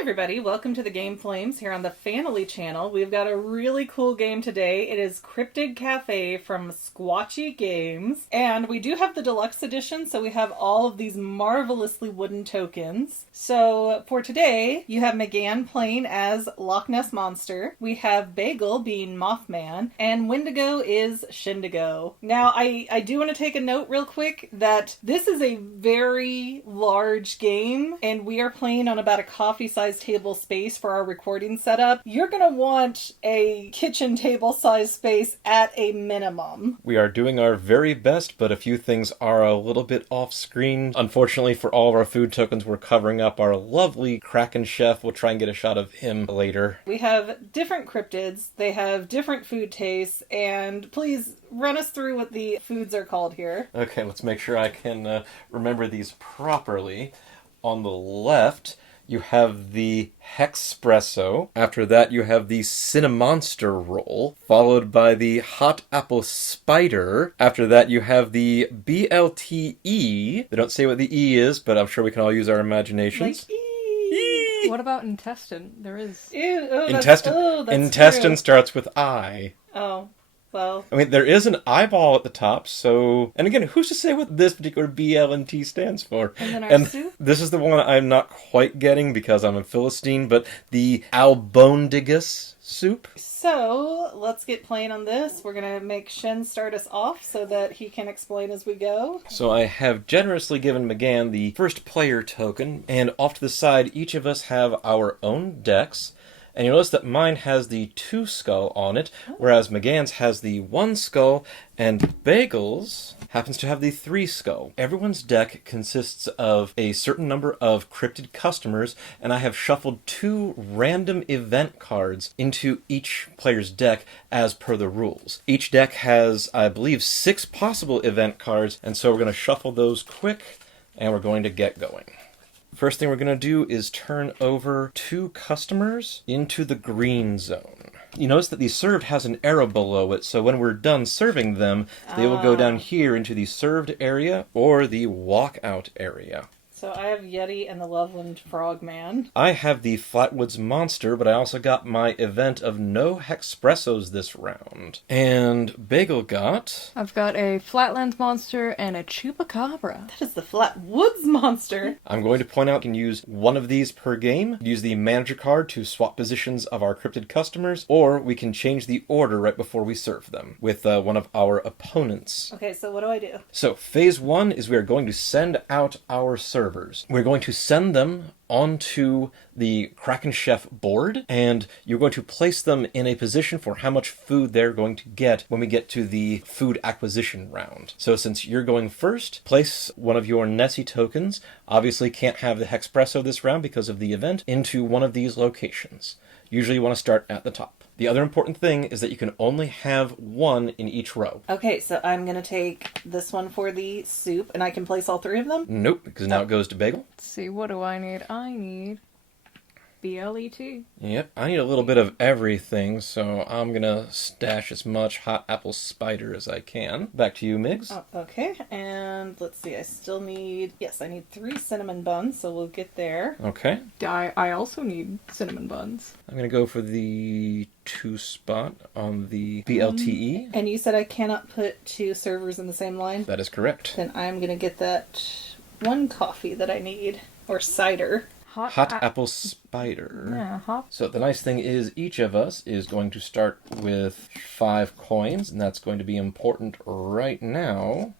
everybody, welcome to the Game Flames here on the Fanily channel. We've got a really cool game today. It is Cryptid Cafe from Squatchy Games. And we do have the deluxe edition, so we have all of these marvelously wooden tokens. So for today, you have Megan playing as Loch Ness Monster. We have Bagel being Mothman, and Wendigo is Shindigo. Now, I do want to take a note real quick that this is a very large game, and we are playing on about a coffee-sized table space for our recording setup. You're going to want a kitchen table-sized space at a minimum. We are doing our very best, but a few things are a little bit off-screen. Unfortunately, for all of our food tokens, we're covering up our lovely Kraken chef. We'll try and get a shot of him later. We have different cryptids. They have different food tastes, and please run us through what the foods are called here. Okay, let's make sure I can remember these properly. On the left, you have the Hexpresso. After that, you have the Cinnamonster roll, followed by the Hot Apple Spider. After that, you have the BLTE. They don't say what the E is, but I'm sure we can all use our imaginations. Like E. What about intestine? There is. Ew, oh, Intestine. that's Intestine true. starts with I. Oh, well. I mean, there is an eyeball at the top, so... And again, who's to say what this particular B, L, and T stands for? And then our soup? This is the one I'm not quite getting because I'm a Philistine, but the albondigus soup. So, let's get playing on this. We're going to make Shin start us off so that he can explain as we go. So I have generously given McGann the first player token, and off to the side, each of us have our own decks. And you'll notice that mine has the 2 skull on it, whereas McGann's has the 1 skull, and Bagel's happens to have the 3 skull. Everyone's deck consists of a certain number of cryptid customers, and I have shuffled 2 random event cards into each player's deck as per the rules. Each deck has, I believe, 6 possible event cards, and so we're going to shuffle those quick, and we're going to get going. First thing we're going to do is turn over 2 customers into the green zone. You notice that the served has an arrow below it, so when we're done serving them, they will go down here into the served area or the walkout area. So I have Yeti and the Loveland Frogman. I have the Flatwoods Monster, but I also got my event of no Hexpressos this round. And Bagel got... I've got a Flatlands Monster and a Chupacabra. That is the Flat Woods Monster. I'm going to point out you can use one of these per game, use the manager card to swap positions of our cryptid customers, or we can change the order right before we serve them with one of our opponents. Okay, so what do I do? So phase 1 is we are going to send out our servers. We're going to send them onto the Kraken Chef board, and you're going to place them in a position for how much food they're going to get when we get to the food acquisition round. So since you're going first, place one of your Nessie tokens, obviously can't have the Hexpresso this round because of the event, into one of these locations. Usually you want to start at the top. The other important thing is that you can only have 1 in each row. Okay, so I'm going to take this one for the soup, and I can place all 3 of them? Nope, because now it goes to Bagel. Let's see, what do I need? I need BLET. Yep, I need a little bit of everything, so I'm gonna stash as much Hot Apple Spider as I can. Back to you, Migs. Oh, okay, and let's see, I still need... Yes, I need 3 cinnamon buns, so we'll get there. Okay. I also need cinnamon buns. I'm gonna go for the 2 spot on the BLTE. And you said I cannot put 2 servers in the same line? That is correct. Then I'm going to get that 1 coffee that I need, or cider. Hot Apple Spider. Yeah, hot. So the nice thing is each of us is going to start with 5 coins, and that's going to be important right now,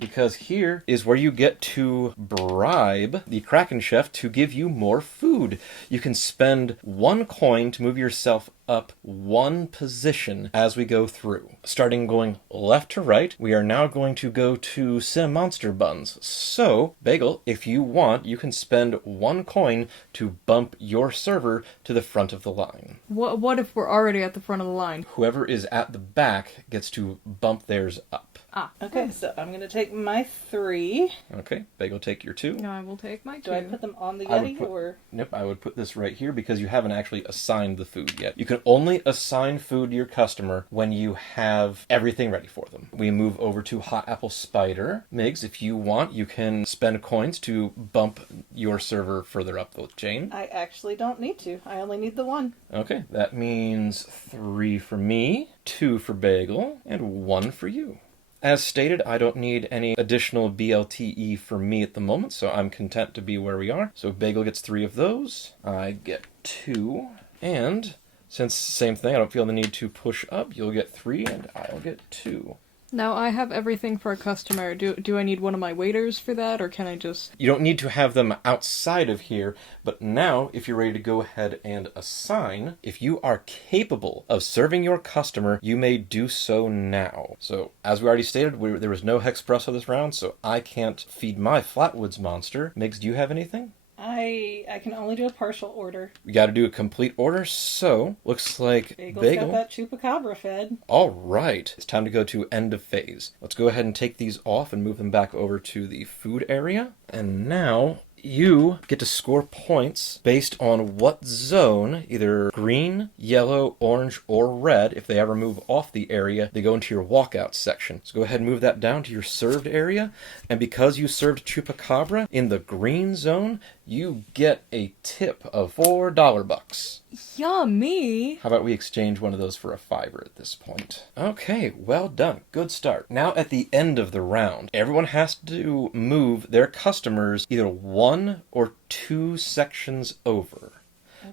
because here is where you get to bribe the Kraken Chef to give you more food. You can spend 1 coin to move yourself up 1 position as we go through. Starting going left to right, we are now going to go to Cinnamonster buns. So, Bagel, if you want, you can spend 1 coin to bump your server to the front of the line. What if we're already at the front of the line? Whoever is at the back gets to bump theirs up. Ah. Okay, so I'm going to take my 3. Okay, Bagel, take your 2. I will take my 2. Do I put them on the I would Yeti, put- or...? Nope, I would put this right here because you haven't actually assigned the food yet. You can only assign food to your customer when you have everything ready for them. We move over to Hot Apple Spider. Migs, if you want, you can spend coins to bump your server further up the chain. I actually don't need to. I only need the 1. Okay, that means 3 for me, 2 for Bagel, and 1 for you. As stated, I don't need any additional BLTE for me at the moment, so I'm content to be where we are. So Bagel gets 3 of those, I get 2, and since same thing, I don't feel the need to push up, you'll get 3 and I'll get 2. Now, I have everything for a customer. Do I need one of my waiters for that, or can I just... You don't need to have them outside of here, but now, if you're ready to go ahead and assign, if you are capable of serving your customer, you may do so now. So, as we already stated, there was no Hexpresso this round, so I can't feed my Flatwoods monster. Migs, do you have anything? I can only do a partial order. We got to do a complete order, so looks like Bagel's got that chupacabra fed. All right, it's time to go to end of phase. Let's go ahead and take these off and move them back over to the food area. And now you get to score points based on what zone, either green, yellow, orange, or red. If they ever move off the area, they go into your walkout section. So go ahead and move that down to your served area. And because you served Chupacabra in the green zone, you get a tip of $4. Yummy! How about we exchange one of those for a $5 at this point? Okay, well done. Good start. Now at the end of the round, everyone has to move their customers either 1 or 2 sections over.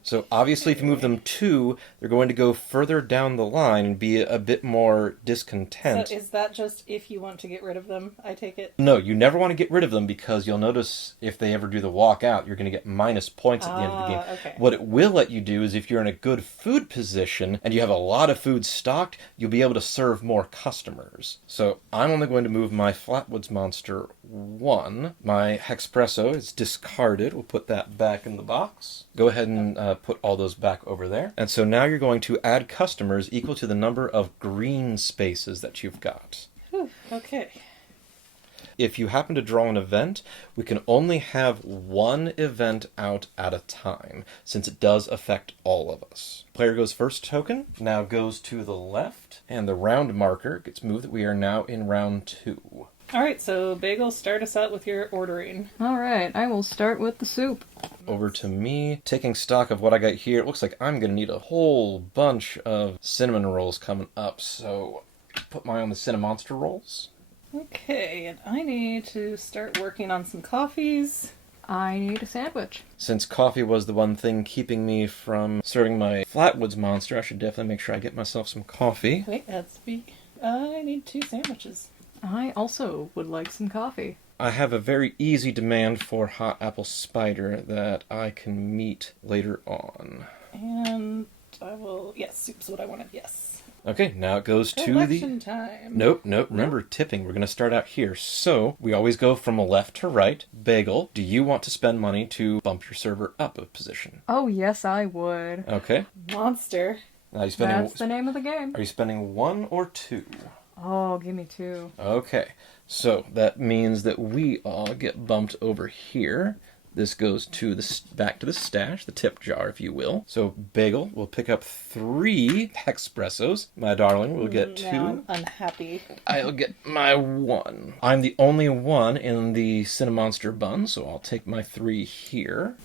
So obviously if you move them 2, they're going to go further down the line and be a bit more discontent. So is that just if you want to get rid of them, I take it? No, you never want to get rid of them because you'll notice if they ever do the walkout, you're going to get minus points at the end of the game. Okay. What it will let you do is if you're in a good food position and you have a lot of food stocked, you'll be able to serve more customers. So I'm only going to move my Flatwoods monster 1. My Hexpresso is discarded. We'll put that back in the box. Go ahead and put all those back over there. And so now you're going to add customers equal to the number of green spaces that you've got. Whew, okay. If you happen to draw an event, we can only have 1 event out at a time, since it does affect all of us. Player goes first token, now goes to the left, and the round marker gets moved. We are now in round 2. Alright, so Bagel, start us out with your ordering. Alright, I will start with the soup. Over to me. Taking stock of what I got here, it looks like I'm going to need a whole bunch of cinnamon rolls coming up, so put mine on the Cinnamonster rolls. Okay, and I need to start working on some coffees. I need a sandwich. Since coffee was the one thing keeping me from serving my Flatwoods monster, I should definitely make sure I get myself some coffee. Wait, that's big. I need 2 sandwiches. I also would like some coffee. I have a very easy demand for Hot Apple Spider that I can meet later on. And I will... Yes, soup's what I wanted, yes. Okay, now it goes to Collection time. Nope. Remember, tipping. We're going to start out here. So, we always go from left to right. Bagel, do you want to spend money to bump your server up a position? Oh, yes, I would. Okay. Monster. Now you spending... That's the name of the game. Are you spending 1 or 2? Oh, give me 2. Okay. So, that means that we all get bumped over here. This goes to back to the stash, the tip jar, if you will. So Bagel will pick up 3 Hexpressos. My darling will get 2. Now I'm unhappy. I'll get my 1. I'm the only one in the Cinnamonster bun, so I'll take my 3 here.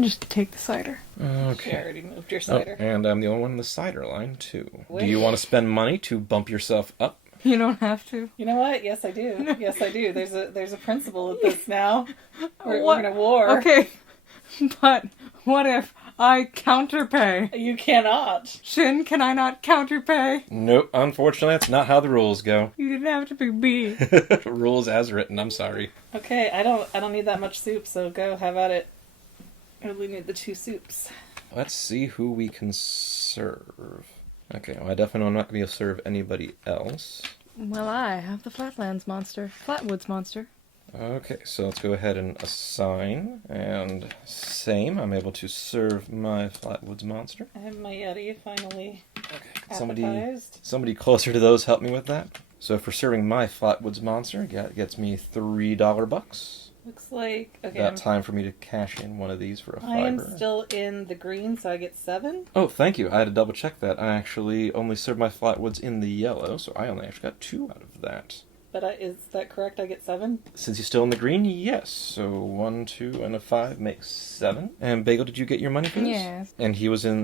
Just take the cider. She Okay. already moved your cider. Oh, and I'm the only one in the cider line, too. Wait. Do you want to spend money to bump yourself up? You don't have to. You know what? Yes, I do. Yes, I do. There's a principle of this now. We're What? in a war. Okay, but what if I counterpay? You cannot. Shin, can I not counterpay? Nope, unfortunately, that's not how the rules go. You didn't have to be B. Rules as written, I'm sorry. Okay, I don't need that much soup, so go have at it. I only need the 2 soups. Let's see who we can serve. Okay, well, I definitely know I'm not going to be able to serve anybody else. Well, I have the Flatlands monster. Flatwoods monster. Okay, so let's go ahead and assign. And same, I'm able to serve my Flatwoods monster. I have my Yeti finally Okay, appetized. somebody closer to those help me with that. So for serving my Flatwoods monster, it gets me $3 bucks. Looks like okay. Got time for me to cash in one of these for a $5. I am still in the green, so I get 7. Oh, thank you. I had to double check that. I actually only served my Flatwoods in the yellow, so I only actually got 2 out of that. But is that correct? I get 7? Since he's still in the green, yes. So 1, 2, and a 5 makes 7. And Bagel, did you get your money for this? Yes. And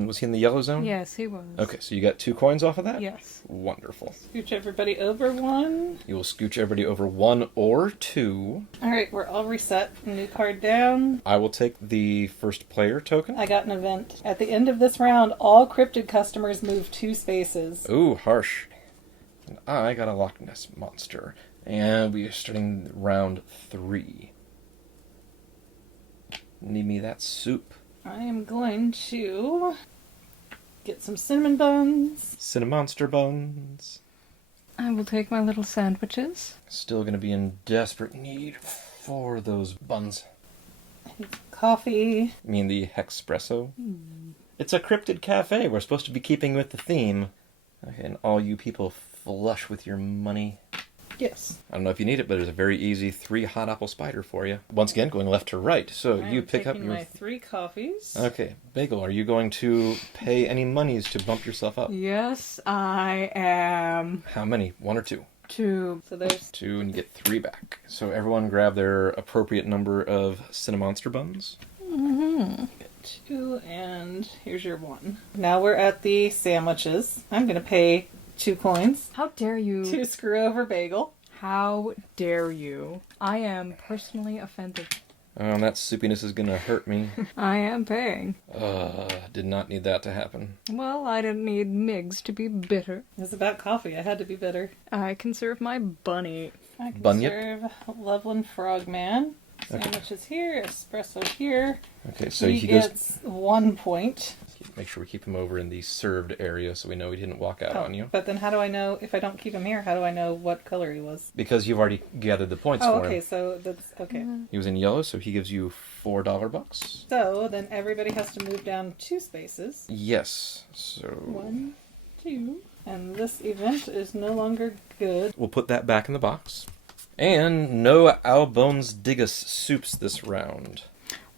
was he in the yellow zone? Yes, he was. Okay, so you got 2 coins off of that? Yes. Wonderful. Scooch everybody over 1. You will scooch everybody over 1 or 2. Alright, we're all reset. New card down. I will take the first player token. I got an event. At the end of this round, all cryptid customers move 2 spaces. Ooh, harsh. And I got a Loch Ness monster. And we are starting round 3. Need me that soup. I am going to get some cinnamon buns. Cinnamonster buns. I will take my little sandwiches. Still going to be in desperate need for those buns. Coffee. You mean the Hexpresso? It's a Cryptid Cafe. We're supposed to be keeping with the theme. Okay, and all you people flush with your money. Yes. I don't know if you need it, but there's a very easy 3 hot apple spider for you. Once again, going left to right. So I you am pick up taking your... my 3 coffees. Okay, Bagel, are you going to pay any monies to bump yourself up? Yes, I am. How many? 1 or 2? 2. So there's 2, and you get 3 back. So everyone grab their appropriate number of Cinnamonster buns. Mm-hmm. 2, and here's your 1. Now we're at the sandwiches. I'm going to pay 2 coins How dare you? to screw over Bagel. How dare you? I am personally offended. Oh, that soupiness is gonna hurt me. I am paying. Did not need that to happen. Well, I didn't need Migs to be bitter. It was about coffee. I had to be bitter. I can serve my bunny. I can Bunyip? serve Loveland Frogman. Sandwiches here, espresso here. Okay, so he goes... gets 1 point. Make sure we keep him over in the served area so we know he didn't walk out on you. But then how do I know, if I don't keep him here, how do I know what color he was? Because you've already gathered the points Oh, for okay, him. so that's, okay. He was in yellow, so he gives you $4 bucks. So then everybody has to move down 2 spaces. Yes, so... 1, 2, and this event is no longer good. We'll put that back in the box. And no Albones Digus soups this round.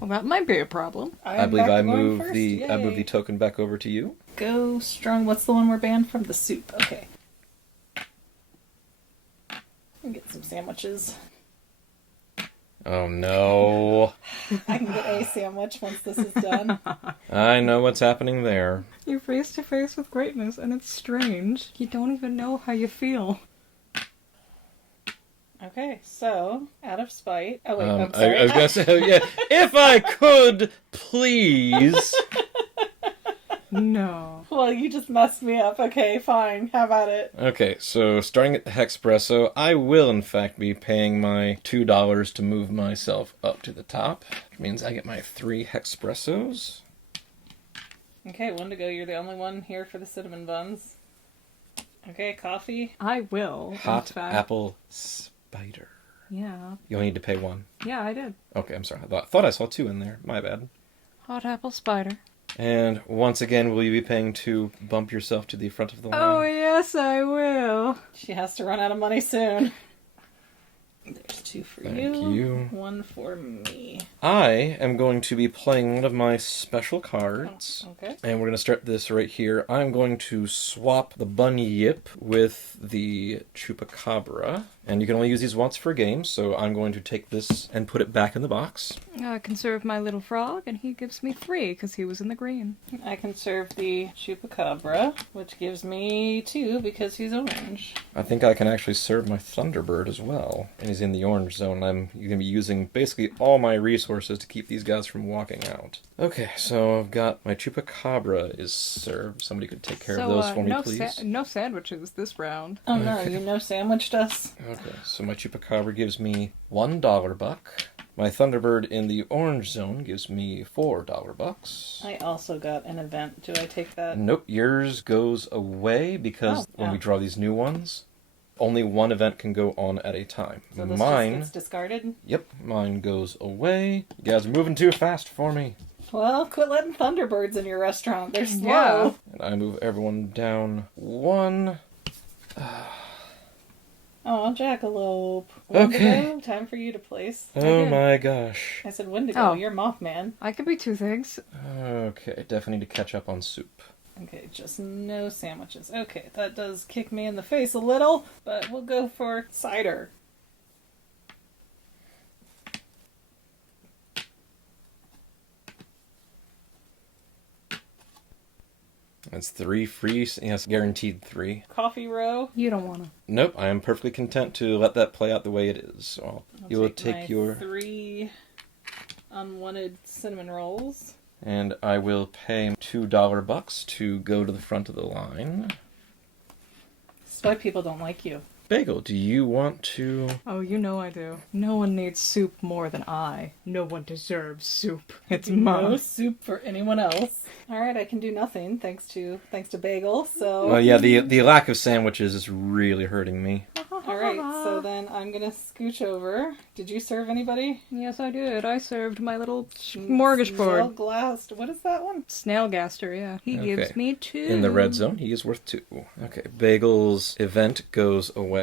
Well, that might be a problem. I believe back I to going move first. the Yay. token back over to you. Go strong. What's the one we're banned from? The soup. Okay. And get some sandwiches. Oh no. I can get a sandwich once this is done. I know what's happening there. You're face to face with greatness, and it's strange. You don't even know how you feel. Okay, so out of spite. Oh wait, I'm I sorry. was gonna say, yeah, if I could, please. No. Well, you just messed me up. Okay, fine. How about it? Okay, so starting at the Hexpresso, I will in fact be paying my $2 to move myself up to the top. Which means I get my 3 Hexpressos. Okay, 1 to go. You're the only one here for the cinnamon buns. Okay, coffee. I will. in Hot fact. apple spider. Yeah. You only need to pay 1. Yeah, I did. Okay, I'm sorry. I thought I saw 2 in there. My bad. Hot apple spider. And once again, will you be paying to bump yourself to the front of the line? Oh, yes, I will. She has to run out of money soon. There's 2 for Thank you. you. 1 for me. I am going to be playing one of my special cards. Oh, okay. And we're going to start this right here. I'm going to swap the Bunyip with the Chupacabra. And you can only use these once per game, so I'm going to take this and put it back in the box. I can serve my little frog, and he gives me 3 because he was in the green. I can serve the Chupacabra, which gives me 2 because he's orange. I think I can actually serve my Thunderbird as well. And he's in the orange zone. I'm going to be using basically all my resources to keep these guys from walking out. Okay, so I've got my Chupacabra is served. Somebody could take care of those for me, no please. no sandwiches this round. Oh no, you no sandwiched us? Okay, so my Chupacabra gives me $1 buck. My Thunderbird in the orange zone gives me $4 bucks. I also got an event. Do I take that? Nope, yours goes away because when we draw these new ones, only 1 event can go on at a time. So this Mine, just gets discarded? Yep, mine goes away. You guys are moving too fast for me. Well, quit letting Thunderbirds in your restaurant. They're slow. Yeah. And I move everyone down 1. Oh, Jackalope. Wendigo, Okay. time for you to place. Oh my gosh. I said Wendigo, Oh. you're Mothman. I could be two things. Okay, definitely need to catch up on soup. Okay, just no sandwiches. Okay, that does kick me in the face a little, but we'll go for cider. That's 3 free, yes, guaranteed 3. Coffee row. You don't want to. Nope, I am perfectly content to let that play out the way it is. So you will my take your... 3 unwanted cinnamon rolls. And I will pay $2 bucks to go to the front of the line. This is why people don't like you. Bagel, do you want to... Oh, you know I do. No one needs soup more than I. No one deserves soup. It's No mine. soup for anyone else. All right, I can do nothing thanks to Bagel. So Well, yeah, the lack of sandwiches is really hurting me. all right, so then I'm gonna scooch over. Did you serve anybody? Yes, I did. I served my little smorgasbord. Glassed. What is that one? Snailgaster, yeah. He Okay. gives me 2. In the red zone, he is worth 2. Okay, Bagel's event goes away.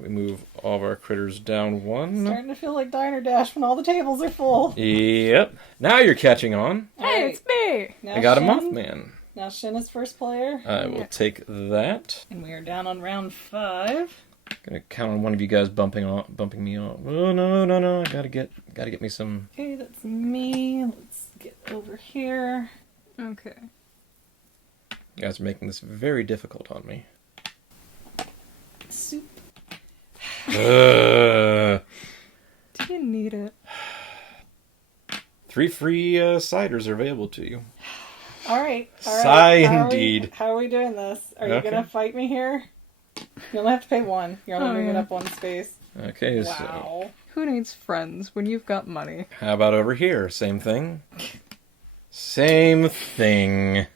We move all of our critters down 1. Starting to feel like Diner Dash when all the tables are full. Yep. Now you're catching on. Hey, it's me! Now I got a Shin. Mothman. Now Shin is first player. I will take that. And we are down on round 5. Gonna count on one of you guys bumping me off. Oh no! I gotta get me some. Okay, that's me. Let's get over here. Okay. You guys are making this very difficult on me. Soup. Ugh. Do you need it? 3 free ciders are available to you. All right. Sigh indeed. How are we doing this? Are you Okay. gonna fight me here? You only have to pay 1. You're only moving yeah. up 1 space. Okay, so Wow. Who needs friends when you've got money? how about over here? Same thing. Same thing.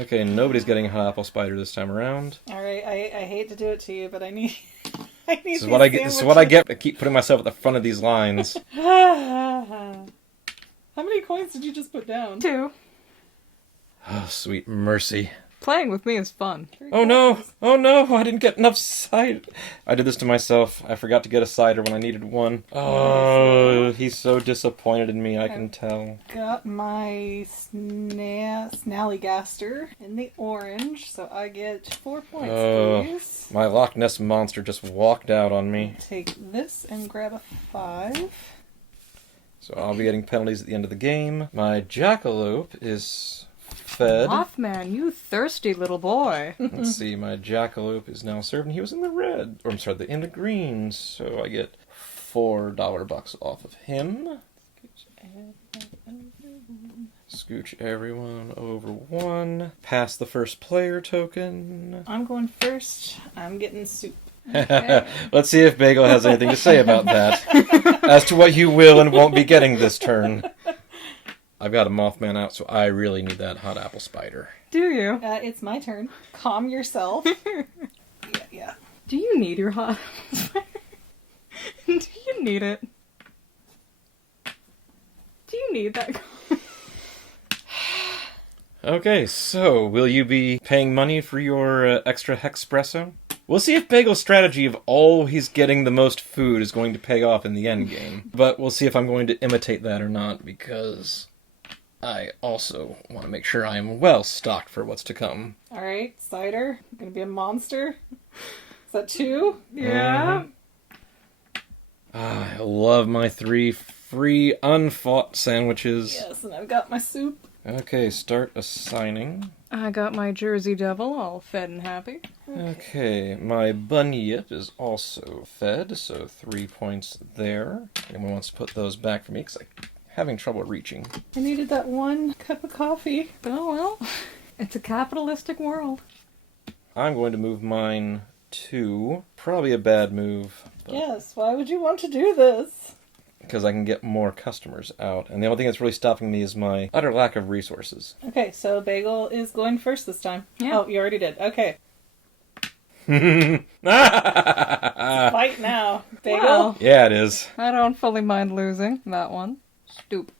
Okay, nobody's getting a hot apple spider this time around. All right. I hate to do it to you, but I need. I need. This is what I get. This is what I get. I keep putting myself at the front of these lines. How many coins did you just put down? 2. Oh, sweet mercy. Playing with me is fun. 3 Oh no! coins. Oh no! I didn't get enough cider. I did this to myself. I forgot to get a cider when I needed one. Oh, he's so disappointed in me, I can tell. Got my Snallygaster in the orange, so I get 4 points, Oh. please. My Loch Ness monster just walked out on me. Take this and grab a 5. So I'll be getting penalties at the end of the game. My Jackalope is fed. Mothman, you thirsty little boy. Let's see, my Jackalope is now served, and he was in the red. Or I'm sorry, in the green. So I get $4 bucks off of him. Scooch everyone over 1. Pass the first player token. I'm going first. I'm getting soup. Okay. Let's see if Bagel has anything to say about that. As to what you will and won't be getting this turn. I've got a Mothman out, so I really need that hot apple spider. Do you? It's my turn. Calm yourself. Yeah. Do you need your hot Do you need it? Do you need that? Okay, so will you be paying money for your extra Hexpresso? We'll see if Bagel's strategy of always getting the most food is going to pay off in the end game. But we'll see if I'm going to imitate that or not, because I also want to make sure I am well stocked for what's to come. All right, cider. Gonna be a monster. Is that 2? Yeah. I love my 3 free unfought sandwiches. Yes, and I've got my soup. Okay, start assigning. I got my Jersey Devil all fed and happy. Okay, my Bunyip is also fed, so 3 points there. Anyone wants to put those back for me, because I'm having trouble reaching. I needed that 1 cup of coffee. Oh well, it's a capitalistic world. I'm going to move mine to... Probably a bad move, Yes, why would you want to do this? because I can get more customers out. And the only thing that's really stopping me is my utter lack of resources. Okay, so Bagel is going first this time. Yeah. Oh, you already did. Okay. Yeah, Fight now. Bagel? Well, it is. I don't fully mind losing that one. Stoop.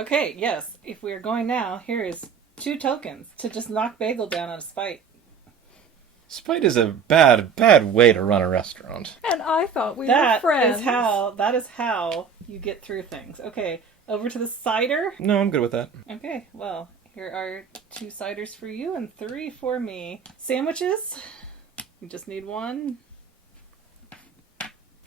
Okay, yes. If we are going now, here is 2 tokens to just knock Bagel down out of spite. Spite is a bad way to run a restaurant. And I thought we were friends. That is how you get through things. Okay, over to the cider. No, I'm good with that. Okay, well, here are 2 ciders for you and 3 for me. Sandwiches. You just need 1.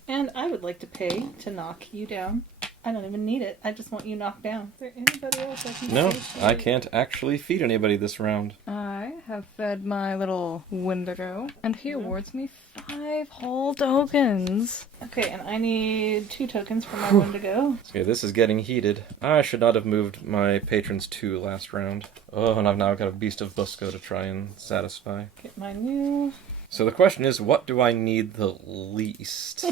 And I would like to pay to knock you down. I don't even need it. I just want you knocked down. Is there anybody else I can No, satiate? I can't actually feed anybody this round. I have fed my little Wendigo, and he awards me 5 whole tokens. Okay, and I need 2 tokens for my Wendigo. Okay, this is getting heated. I should not have moved my patrons 2 last round. Oh, and I've now got a Beast of Busco to try and satisfy. Get my new... So the question is, what do I need the least?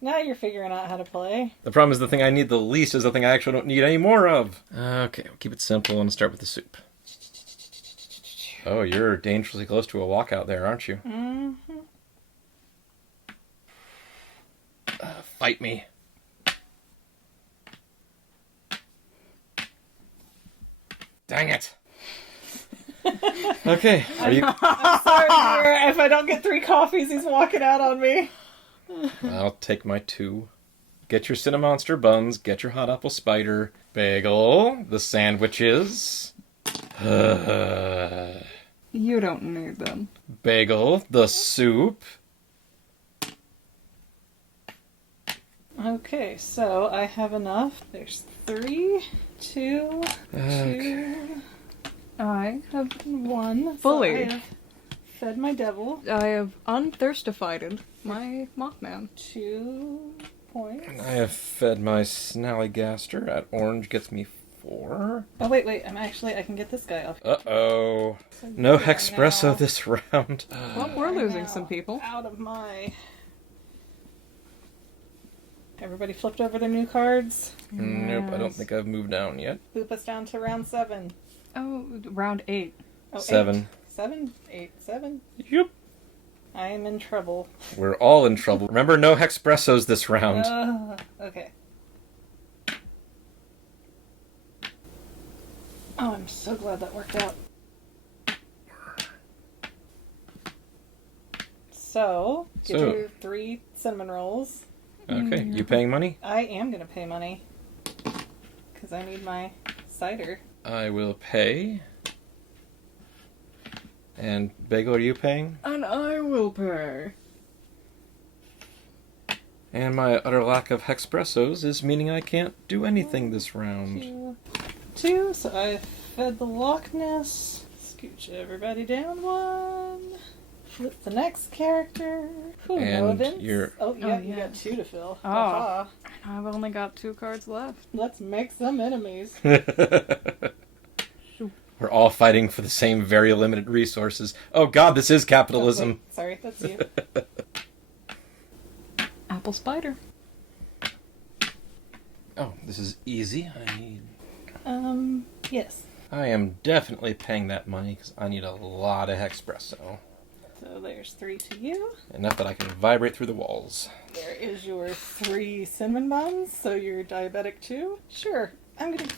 Now you're figuring out how to play. The problem is the thing I need the least is the thing I actually don't need any more of. Okay, we'll keep it simple and start with the soup. Oh, you're dangerously close to a walkout there, aren't you? Mm-hmm. Fight me. Dang it. Okay, are you... I'm sorry, dear. If I don't get 3 coffees, he's walking out on me. I'll take my 2. Get your Cinemonster buns, get your hot apple spider, bagel, the sandwiches, You don't need them. bagel, the soup. Okay, so I have enough. There's 3, 2, Okay. 2. I have 1. Fully. So I have fed my devil. I have unthirstified my Mothman. 2 points. I have fed my Snallygaster at orange gets me 4. Oh, wait, I can get this guy off. Uh-oh. No Hexpresso this round. Well, we're losing some people. Out of my... Everybody flipped over their new cards. Nope, I don't think I've moved down yet. Boop us down to round 7. Oh, round 8. Oh, 7. 8. 7? 8, 7? Yep. I am in trouble. We're all in trouble. Remember, no Hexpressos this round. Okay. Oh, I'm so glad that worked out. So, get So- your 3 cinnamon rolls. Okay, you paying money? I am going to pay money. Because I need my cider. I will pay. And Bagel, are you paying? And I will pay. And my utter lack of Hexpressos is meaning I can't do anything this round. 2. So I fed the Loch Ness. Scooch everybody down 1. Flip the next character. Whew, no And events. you're... Oh, yeah, Oh, you yeah. got 2 to fill. Oh. Haha. I've only got 2 cards left. Let's make some enemies. We're all fighting for the same very limited resources. Oh god, this is capitalism. Oh, wait, sorry, that's you. Apple spider. Oh, this is easy. Yes. I am definitely paying that money because I need a lot of Hexpresso. So there's 3 to you. Enough that I can vibrate through the walls. There is your 3 cinnamon buns, so you're diabetic too. Sure, I'm gonna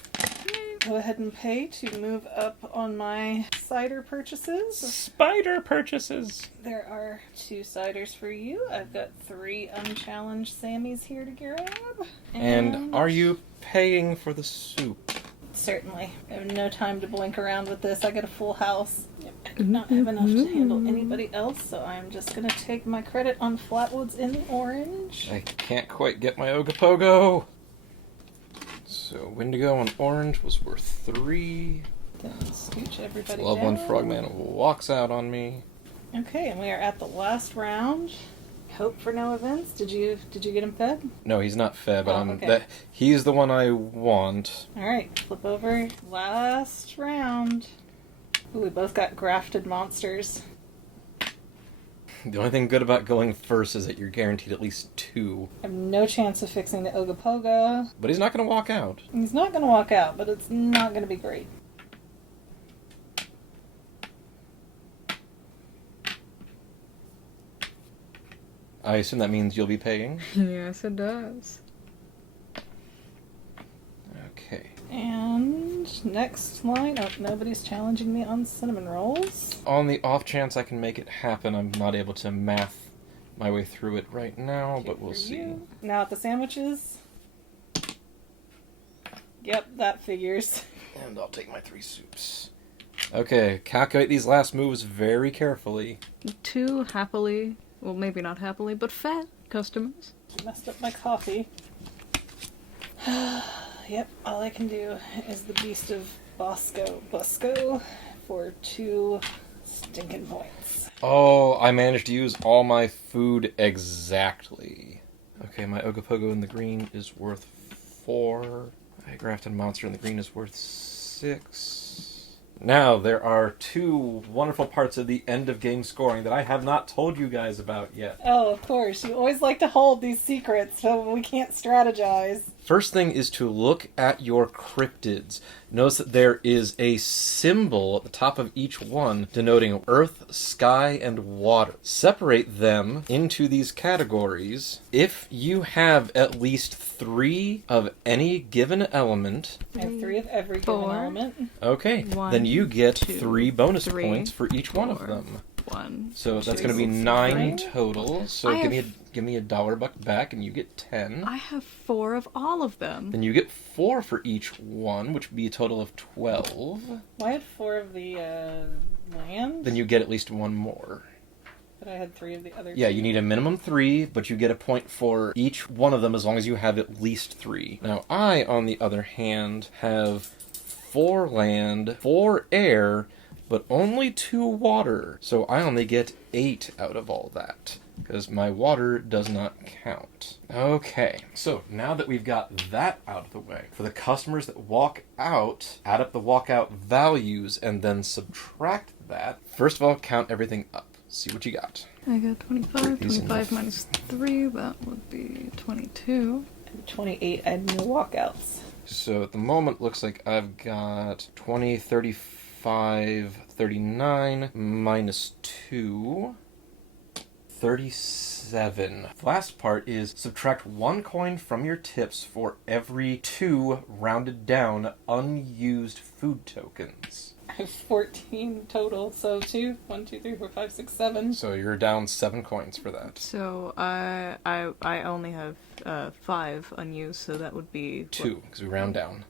go ahead and pay to move up on my cider purchases. Spider purchases! There are 2 ciders for you. I've got 3 unchallenged Sammys here to grab. And are you paying for the soup? Certainly. I have no time to blink around with this. I got a full house. I do not have enough to handle anybody else, so I'm just going to take my credit on Flatwoods in the orange. I can't quite get my Ogopogo. So Wendigo on orange was worth 3. Then scooch everybody Love down. One Frogman walks out on me. Okay, and we are at the last round. Hope for no events. Did you get him fed? No, he's not fed, but Oh, okay. he's the one I want. Alright, flip over. Last round. Ooh, we both got grafted monsters. The only thing good about going first is that you're guaranteed at least 2. I have no chance of fixing the Ogopogo. But he's not going to walk out. He's not going to walk out, but it's not going to be great. I assume that means you'll be paying. Yes, it does. Okay. And next line. Oh, nobody's challenging me on cinnamon rolls. On the off chance I can make it happen, I'm not able to math my way through it right now, but we'll see. Now at the sandwiches. Yep, that figures. And I'll take my 3 soups. Okay, calculate these last moves very carefully. 2 happily, well maybe not happily, but fat customers. Messed up my coffee. Yep, all I can do is the Beast of Busco for 2 stinking points. Oh, I managed to use all my food exactly. Okay, my Ogopogo in the green is worth 4. My Grafted Monster in the green is worth 6. Now, there are 2 wonderful parts of the end of game scoring that I have not told you guys about yet. Oh, of course. You always like to hold these secrets so we can't strategize. First thing is to look at your cryptids. Notice that there is a symbol at the top of each one denoting earth, sky, and water. Separate them into these categories. If you have at least 3 of any given element... I have 3 of every given element. Okay, 1, then you get 2, 3 bonus 3, points for each 4, one of them. 1. So that's going to be 2, 9 3. total. So I give me $1 back and you get 10. I have 4 of all of them. Then you get 4 for each one, which would be a total of 12. Well, I had 4 of the land. Then you get at least 1 more. But I had 3 of the other. Yeah, 2. you need a minimum 3, but you get a point for each one of them as long as you have at least 3. Now, I, on the other hand, have 4 land, 4 air, but only 2 water. So I only get 8 out of all that, because my water does not count. Okay, so now that we've got that out of the way, for the customers that walk out, add up the walkout values and then subtract that. First of all, count everything up. See what you got. I got 25. 25 minus 3, that would be 22. And 28, I had no walkouts. So at the moment, looks like I've got 20, 35, 39, minus 2, 37. The last part is subtract 1 coin from your tips for every 2 rounded down unused food tokens. I have 14 total, so 2, 1, 2, 3, 4, 5, 6, 7. So you're down 7 coins for that. So I only have 5 unused, so that would be 2, because we round down.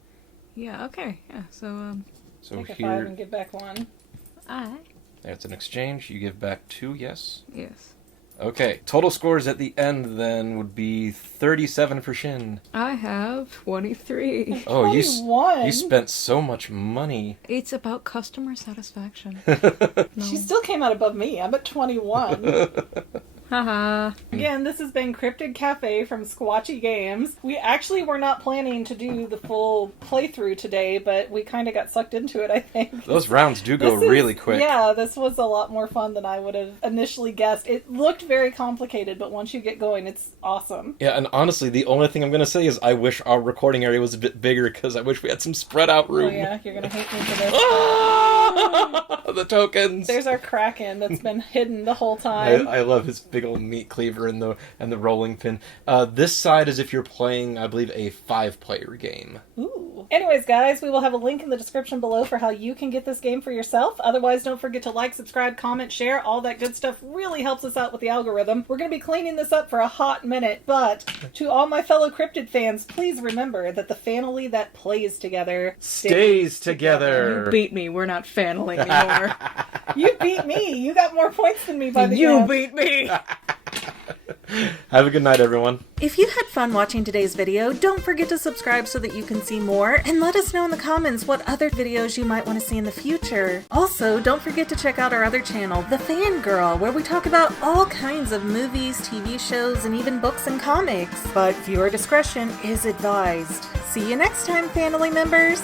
Yeah. Okay. Yeah. So So Take a here, 5 and give back 1. there's an exchange. You give back 2, yes? Yes. Okay, total scores at the end then would be 37 for Shin. I have 23. Oh, you 21? spent so much money. It's about customer satisfaction. She still came out above me. I'm at 21. Haha. Again, this has been Cryptid Cafe from Squatchy Games. We actually were not planning to do the full playthrough today, but we kind of got sucked into it, I think. Those rounds do go really quick. Yeah, this was a lot more fun than I would have initially guessed. It looked very complicated, but once you get going, it's awesome. Yeah, and honestly, the only thing I'm going to say is I wish our recording area was a bit bigger because I wish we had some spread out room. Oh yeah, you're going to hate me for this. The tokens! There's our Kraken that's been hidden the whole time. I love his big old meat cleaver and the rolling pin. This side is if you're playing, I believe, a 5-player game. Ooh. Anyways, guys, we will have a link in the description below for how you can get this game for yourself. Otherwise, don't forget to like, subscribe, comment, share. All that good stuff really helps us out with the algorithm. We're going to be cleaning this up for a hot minute, but to all my fellow Cryptid fans, please remember that the Fanily that plays together Stays together. You beat me. We're not Fanily anymore. You beat me. You got more points than me by the You end. beat me. Have a good night, everyone. If you had fun watching today's video, don't forget to subscribe so that you can see more, and let us know in the comments what other videos you might want to see in the future. Also, don't forget to check out our other channel, The Fangirl, where we talk about all kinds of movies, TV shows, and even books and comics. But viewer discretion is advised. See you next time, Fanily members!